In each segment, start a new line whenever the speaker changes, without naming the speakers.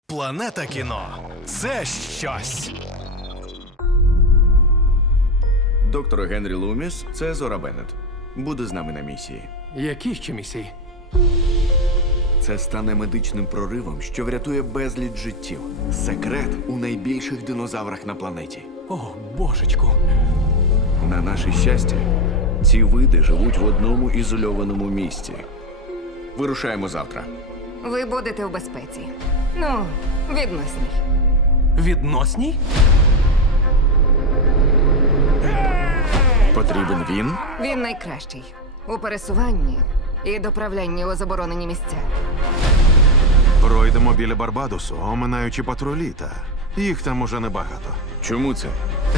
Планета кіно – це щось.
Доктор Генрі Луміс – це Зора Беннет. Буде з нами на місії.
Які ще місії?
Це стане медичним проривом, що врятує безліч життів. Секрет у найбільших динозаврах на планеті.
О, божечку.
На наше щастя, ці види живуть в одному ізольованому місці. Вирушаємо завтра.
Ви будете в безпеці. Ну, відносній.
Відносній?
Потрібен він?
Він найкращий у пересуванні і доправлянні у заборонені місця.
Пройдемо біля Барбадосу, оминаючи патрулі, та їх там уже небагато.
Чому це?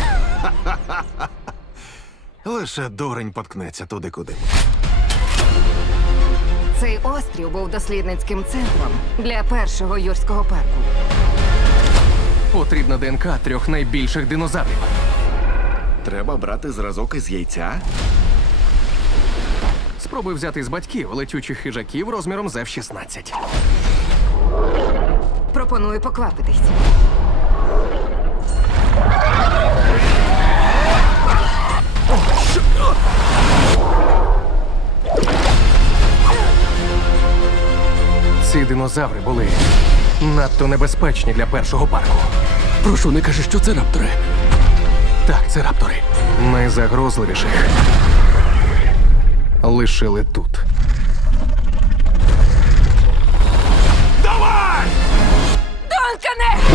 Лише дурень поткнеться туди, куди.
Цей острів був дослідницьким центром для першого юрського парку.
Потрібна ДНК 3 найбільших динозаврів.
Треба брати зразок із яйця?
Спробуй взяти з батьків летючих хижаків розміром з F-16.
Пропоную поквапитись.
Ці динозаври були надто небезпечні для першого парку.
Прошу, не кажи, що це раптори.
Так, це раптори. Найзагрозливіших лишили тут.
Донкане!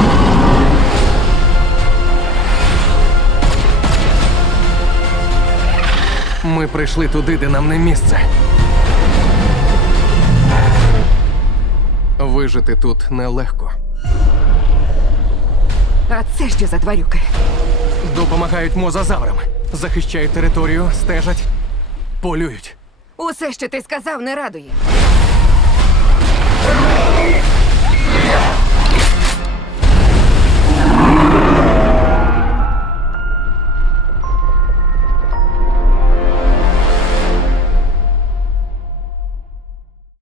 Ми прийшли туди, де нам не місце. Вижити тут нелегко.
А це що за тварюки?
Допомагають мозазаврам. Захищають територію, стежать, полюють.
Усе, що ти сказав, не радує.